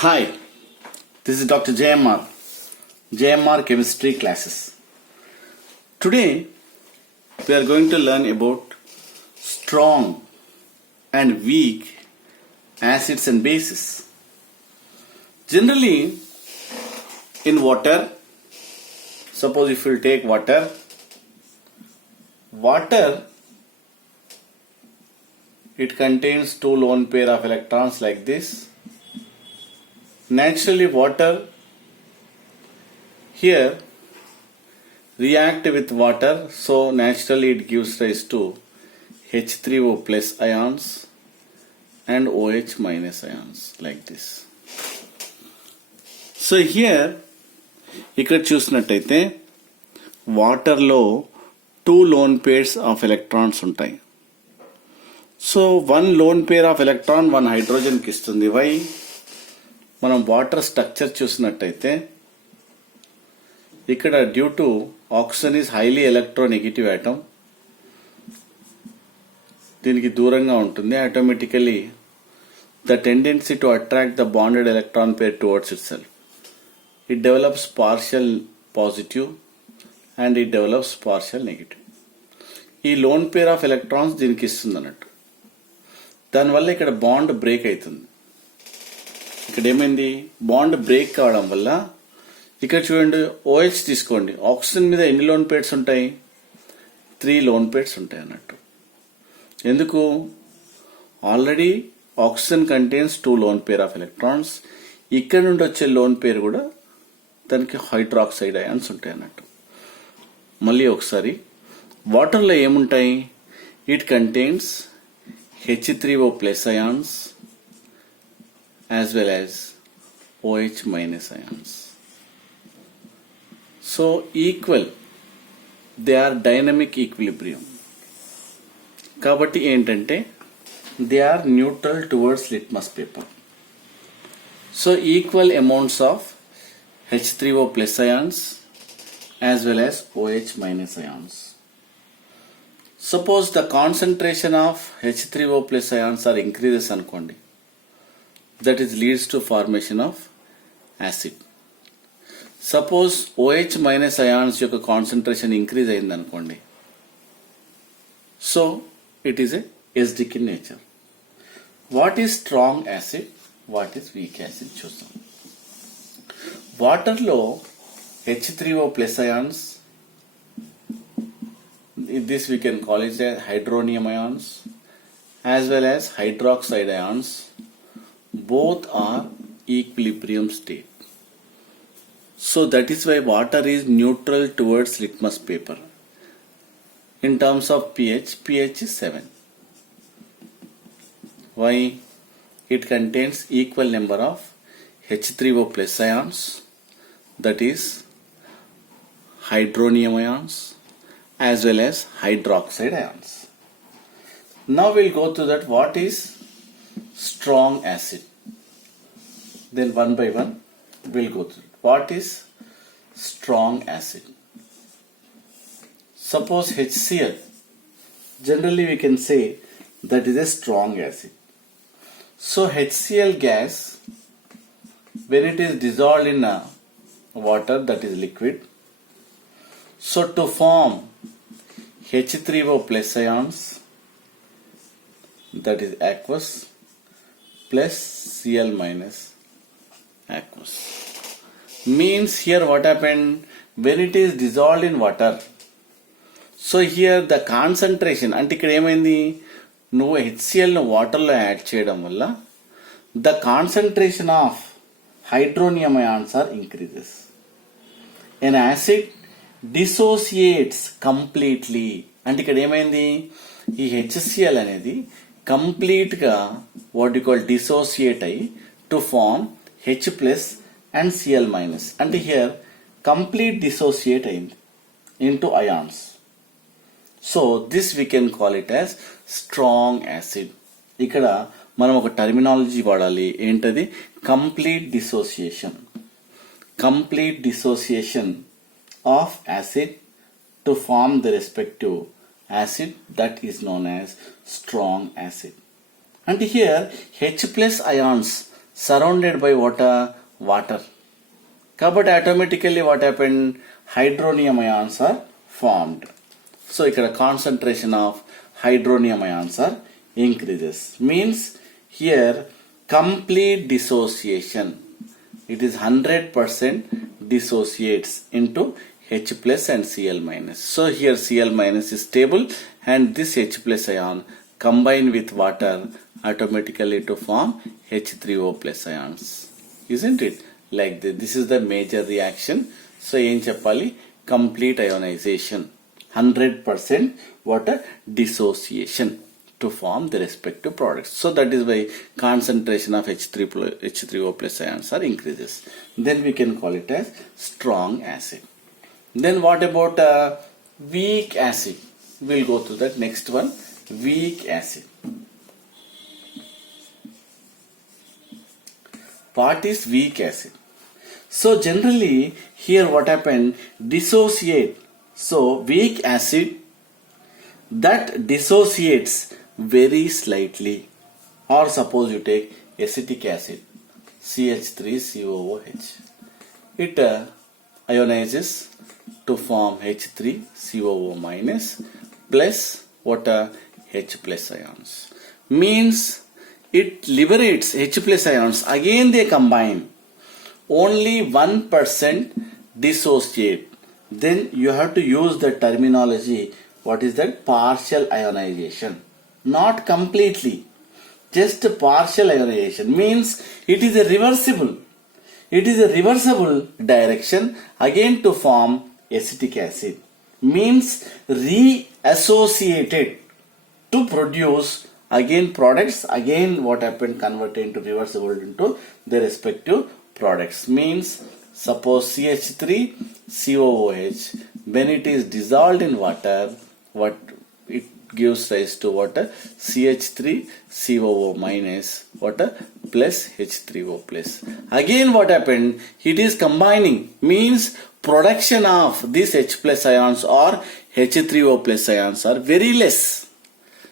Hi, this is Dr. JMR Chemistry Classes. Today we are going to learn about strong and weak acids and bases. Generally, in water, suppose if you take water, it contains two lone pair of electrons like this. Naturally, water here react with water, so naturally it gives rise to H3O plus ions and OH minus ions like this. So here ఇక్కడ చూసినట్టయితే వాటర్లో two lone pairs of electrons ఉంటాయి. So one lone pair of electron one హైడ్రోజన్కి ఇస్తుంది. Why? మనం water structure చూసినట్టయితే ఇక్కడ due to oxygen is highly electronegative atom, దీనికి దూరంగా ఉంటుంది. Automatically the tendency to attract the bonded electron pair towards itself, it develops partial positive and it develops partial negative. ఈ lone pair of electrons దీనికి ఇస్తుంది అన్నట్టు. దానివల్ల ఇక్కడ bond break అవుతుంది. ఇక్కడ ఏమైంది? బాండ్ బ్రేక్ కావడం వల్ల ఇక్కడ చూడండి, ఓహెచ్ తీసుకోండి, ఆక్సిజన్ మీద ఎన్ని లోన్ పేర్స్ ఉంటాయి? 3 లోన్ పేర్స్ ఉంటాయి అన్నట్టు. ఎందుకు? Already oxygen contains 2 loan pair of electrons. ఇక్కడ నుండి వచ్చే లోన్ పేర్ కూడా దానికి హైడ్రాక్సైడ్ అయాన్స్ ఉంటాయి అన్నట్టు. మళ్ళీ ఒకసారి, వాటర్లో ఏముంటాయి? It contains H3O plus ions as well as OH minus ions. So equal, they are dynamic equilibrium. కాబట్టి ఏంటంటే they are neutral towards litmus paper. So equal amounts of H3O plus ions as well as OH minus ions. Suppose the concentration of H3O plus ions are increases అనుకోండి, that is leads to formation of acid. Suppose OH minus ions యొక్క concentration increase అయింది అనుకోండి, so it is a acidic in nature. What is strong acid? What is weak acid? చూద్దాం. వాటర్లో H3O plus ions, this we can call it as hydronium ions as well as hydroxide ions. Both are equilibrium state. So that is why water is neutral towards litmus paper. In terms of pH is 7. Why? It contains equal number of H3O plus ions, that is hydronium ions as well as hydroxide ions. Now we'll go to that what is strong acid. Then one by one we'll go through. What is strong acid? Suppose HCl. Generally we can say that is a strong acid. So HCl gas, when it is dissolved in water, that is liquid. So to form H3O plus ions, that is aqueous, plus Cl minus aqueous. Means here what happened? When it is dissolved in water, so here the concentration, అంటే ఇక్కడ ఏమైంది? నువ్వు HCl ను వాటర్లో add చేయడం వల్ల the concentration of hydronium ions are increases. An acid dissociates completely. అంటే ఇక్కడ ఏమైంది? ఈ HCl అనేది కంప్లీట్ గా వాట్ యు కాల్ డిసోసియేట్ అయ్యి to form H plus and Cl minus. అంటే హియర్ కంప్లీట్ డిసోసియేట్ అయింది into ions. So this we can call it as strong acid. ఇక్కడ మనం ఒక టర్మినాలజీ వాడాలి. ఏంటది? Complete dissociation. Complete dissociation of acid to form the respective acid, that is known as strong acid. And here H plus ions surrounded by water. కాబట్టి automatically what happened? Hydronium ions are formed. So ఇక్కడ concentration of hydronium ions are increases. Means here complete dissociation. It is 100% dissociates into H plus and Cl minus. So here Cl minus is stable and this H plus ion combine with water automatically to form H3O plus ions. Isn't it? Like this. This is the major reaction. So ఏం చెప్పాలి? Complete ionization. 100% water dissociation to form the respective products. So that is why concentration of H3O plus ions are increases. Then we can call it as strong acid. Then what about weak acid? We'll go to that next one. Weak acid. What is weak acid? So generally here what happened? Dissociate. So weak acid that dissociates very slightly. Or suppose you take acetic acid, CH3COOH. It ionizes to form H3COO minus plus water H plus ions. Means it liberates H plus ions. Again they combine. Only 1% dissociate. Then you have to use the terminology. What is that? Partial ionization. Not completely. Just partial ionization. Means it is a reversible. It is a reversible direction again to form acetic acid. Means reassociated to produce again products. Again what happened? Converted into reversible into the respective products. Means suppose CH3COOH when it is dissolved in water, what it gives rise to water? CH3COO minus water plus H3O plus. Again what happened? It is combining. Means production of these H plus ions or H3O plus ions are very less.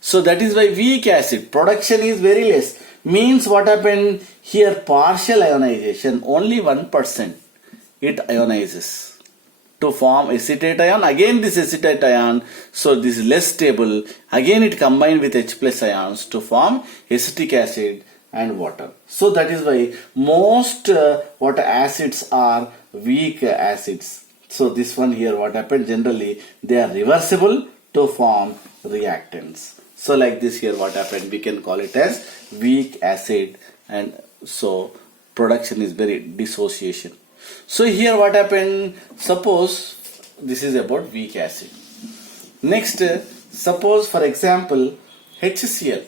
So that is why weak acid production is very less. Means what happened? Here partial ionization, only 1% it ionizes to form acetate ion. Again this acetate ion, so this is less stable. Again it combined with H plus ions to form acetic acid and water. So that is why most water acids are weak acids. So this one here what happened? Generally they are reversible to form reactants. So like this here what happened? We can call it as weak acid, and so production is very dissociation. So here what happened? Suppose this is about weak acid. Next, suppose for example HCl.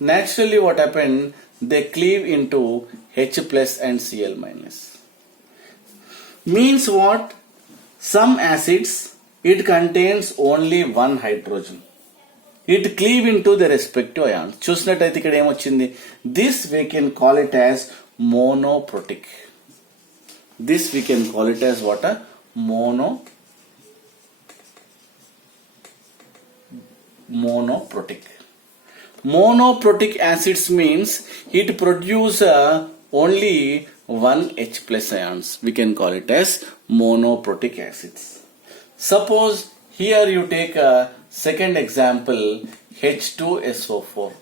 Naturally what happened? They cleave into H plus and Cl minus. Means what? Some acids it contains only one hydrogen. It cleave into the respective ions. చూసినట్టయితే ఇక్కడ ఏమొచ్చింది? This we can call it as monoprotic. This we can call it as what? Monoprotic. Monoprotic acids means it produce only one H plus ions. We can call it as monoprotic acids. Suppose here you take a second example, H2SO4.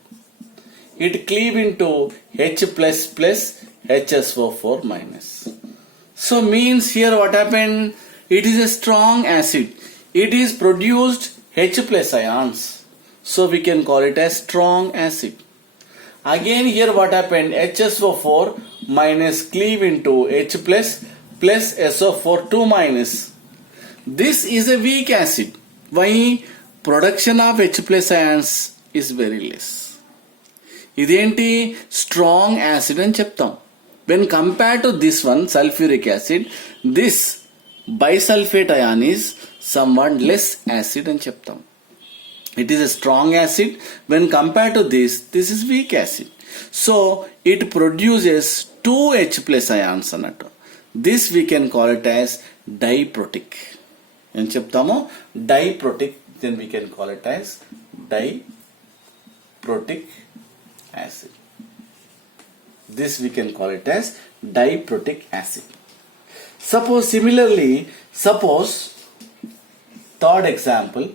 It cleave into H plus plus HSO4 minus. So means here what happened? It is a strong acid. It is produced H plus ions. So we can call it as strong acid. Again here what happened? HSO4 minus cleave into H plus plus SO4 2 minus. This is a weak acid. Why? Production of H plus ions is very less. ఇదేంటి? Strong acid అని చెప్తాం. When compared to this one, sulfuric acid, this bisulfate ion is somewhat less acid అని చెప్తాం. It is a strong acid. When compared to this is weak acid. So it produces 2 H plus ions అన్నట్టు. This we can call it as diprotic. ఏం చెప్తాము? Diprotic. Then we can call it as diprotic acid. This we can call it as diprotic acid. Suppose similarly, third example,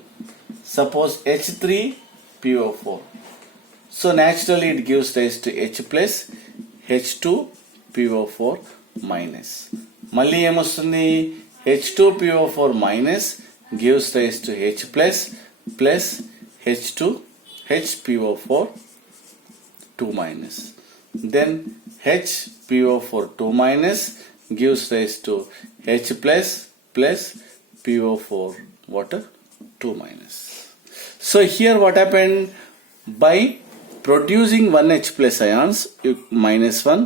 suppose H3PO4. So naturally it gives rise to H plus H2PO4 minus. మళ్ళీ ఏమొస్తుంది H2PO4 minus gives rise to H plus HPO4 2 minus. Then HPO4 2 minus gives rise to H plus PO4 water 2 minus. So here what happened? By producing one H plus ions, minus 1.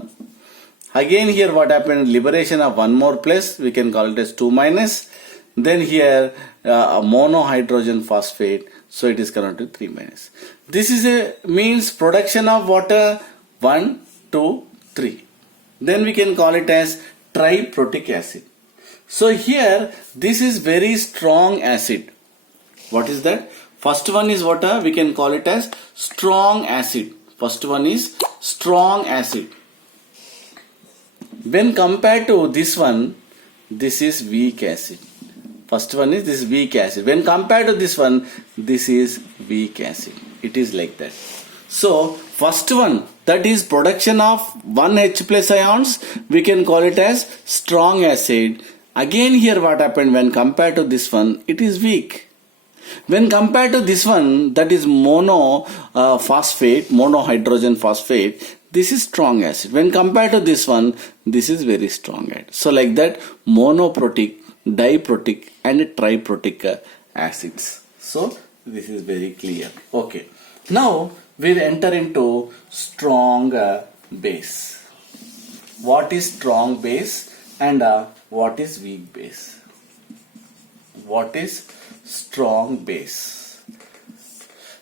Again here what happened? Liberation of one more plus, we can call it as 2 minus. Then here a monohydrogen phosphate, so it is converted to 3 minus. This is means production of water 1, 2, 3. Then we can call it as triprotic acid. So here this is very strong acid. What is that? First one is what we can call it as strong acid. First one is strong acid. When compared to this one, this is weak acid. First one is this weak acid. When compared to this one, this is weak acid. It is like that. So first one, that is production of one H plus ions, we can call it as strong acid. Again here what happened? When compared to this one, it is weak. When compared to this one, that is monohydrogen phosphate, this is strong acid. When compared to this one, this is very strong acid. So like that, monoprotic, diprotic and triprotic acids. So this is very clear. Okay. Now we'll enter into strong base. What is strong base and what is weak base? What is strong base?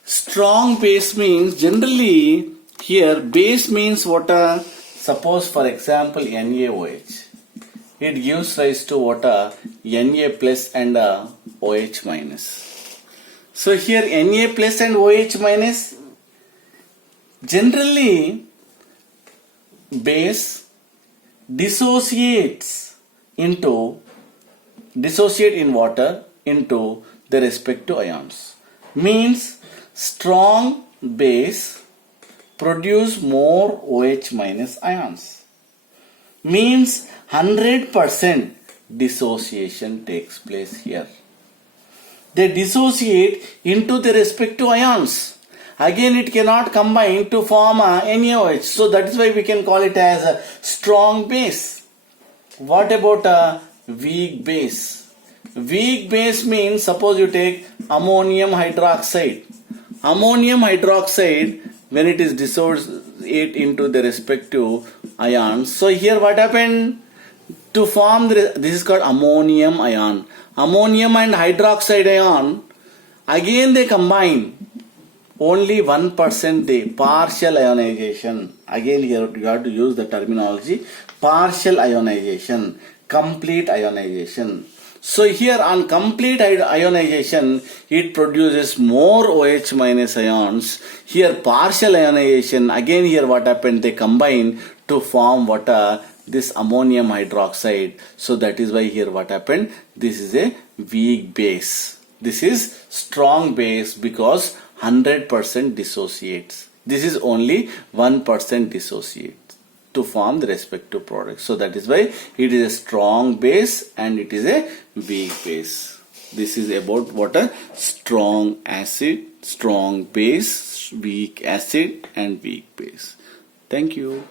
Strong base means generally here base means what? Suppose for example NaOH. It gives rise to what? Na plus and OH minus. So here Na plus and OH minus, generally base dissociate in water into the respective ions. Means strong base produce more OH minus ions. Means 100% dissociation takes place here. They dissociate into the respective ions. Again it cannot combine to form a NaOH. So that is why we can call it as a strong base. What about a weak base? Weak base means suppose you take ammonium hydroxide. Ammonium hydroxide, when it is dissociate into the respective ions. So here what happened? To form this is called ammonium ion. Ammonium and hydroxide ion, again they combine. Only 1% they partial ionization. Again here you have to use the terminology partial ionization, complete ionization. So here on complete ionization, it produces more OH minus ions. Here partial ionization, again here what happened? They combine to form what? This ammonium hydroxide. So that is why here what happened? This is a weak base. This is strong base because 100% dissociates. This is only 1% dissociates to form the respective product. So that is why it is a strong base and it is a weak base. This is about what? A strong acid, strong base, weak acid and weak base. Thank you.